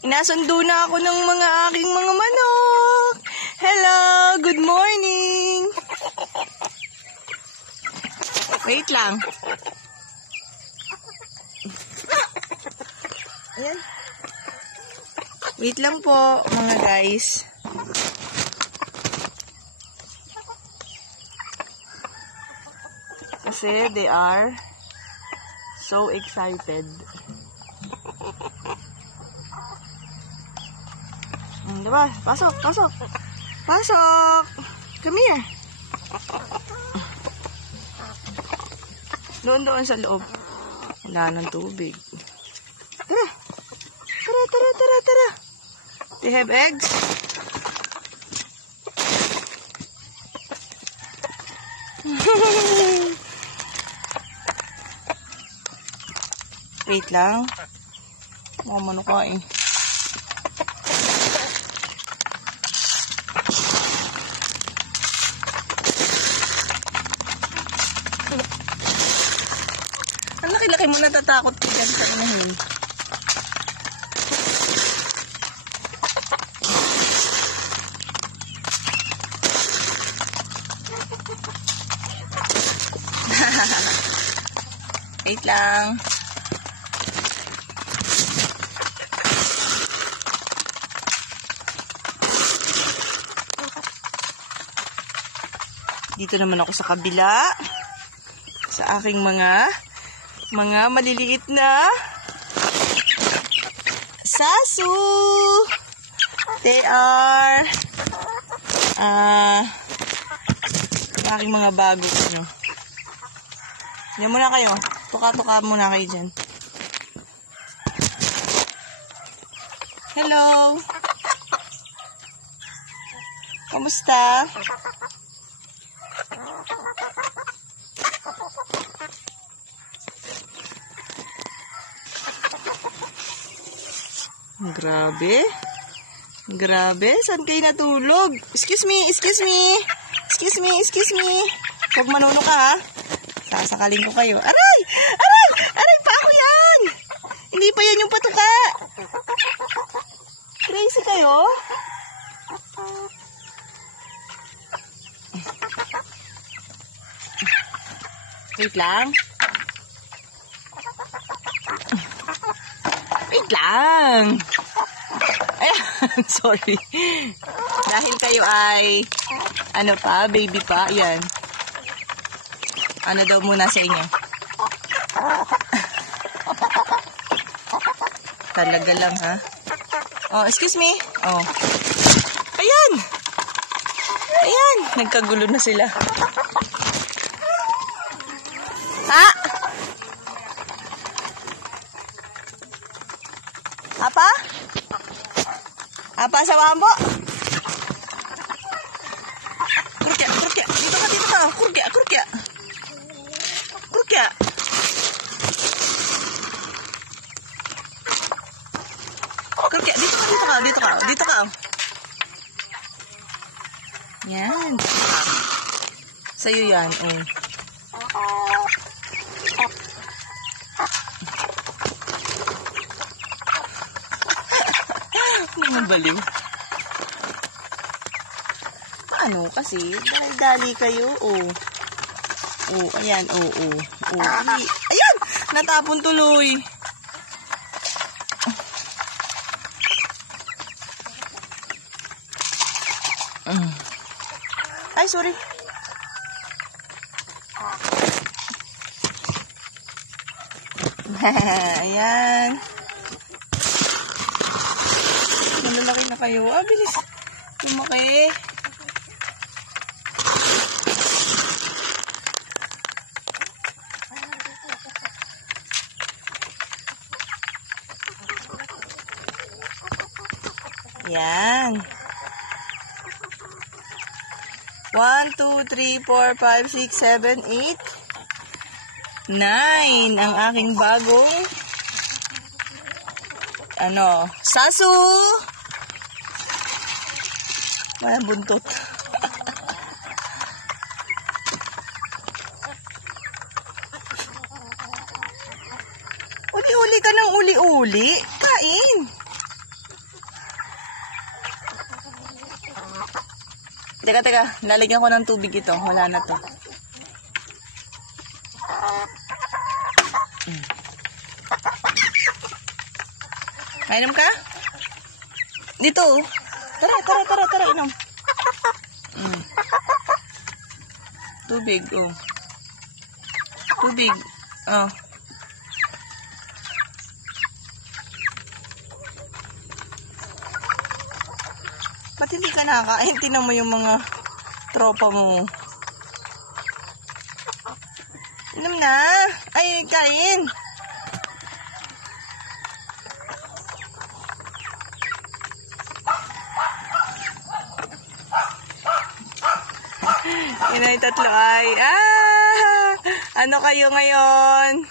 Inasundo na ako ng mga aking mga manok. Hello, good morning. Wait lang. Ayan. Wait lang po, mga guys. Kasi they are so excited. Diba? Pasok, pasok. Pasok. Come here. Doon sa loob. Wala ng tubig. Tara. Tara. They have eggs? Wait lang. Mga manok kain. Ang laki-laki mo, natatakot ka dyan sa inahin. Wait lang. Dito naman ako sa kabila. Sa aking mga maliliit na sasu. They are aking mga bago nyo. Diyan muna kayo. Tuka-tuka muna kayo dyan. Hello. Kamusta? Grabe. Saan kayo natulog? Excuse me. Huwag manuno ka, ha? Sasakaling ko kayo. Aray! Pa ako yan! Hindi pa yan yung patuka. Crazy kayo? Wait lang. Ayan, sorry. Dahil kayo ay, baby pa, ayan. Ano daw muna sa inyo? Talaga lang, ha? Oh, excuse me. Oh. Ayan! Nagkagulo na sila. Ha? Apa sa mambo? Kurkya. Dito ka. Kurkya. Kurkya, dito ka. Yan. Sa'yo yan, oh. Baliw. Paano kasi? Dali kayo, oh. Ayan, Ayan! Natapon tuloy. Ay, sorry. Ayan. Malalaki na kayo. Bilis. Lumaki. Yan. 1, 2, 3, 4, 5, 6, 7, 8, 9. Ang aking bagong sasu. May buntot. O, Uli-uli ka ng uli-uli. Kain. Teka. Lalagyan ko ng tubig ito. Wala na to. Mainom ka? Dito. Tara. Inom. Tubig, oh. Tubig. Oh. Ba't hindi ka nakakain? Tingnan mo yung mga tropa mo. Inom na. Ay, kain. Yun ay tatlo ay, ano kayo ngayon?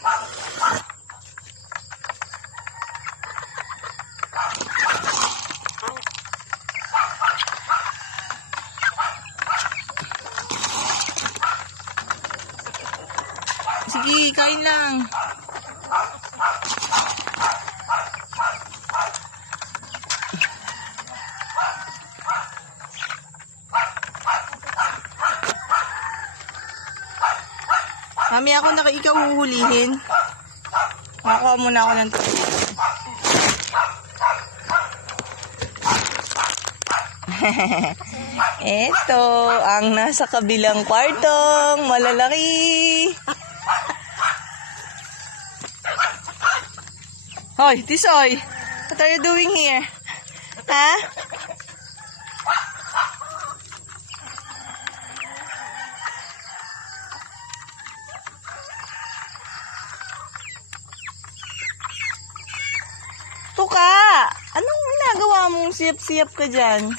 Sige, kain lang. Mami, ako na ikaw huhulihin. Makakuha muna ako ng tubig. Ito, ang nasa kabilang kwartong malalaki. Hoy, Tisoy, what are you doing here? Ha? Tuka! Anong ginagawa mong siyap-siyap ka dyan?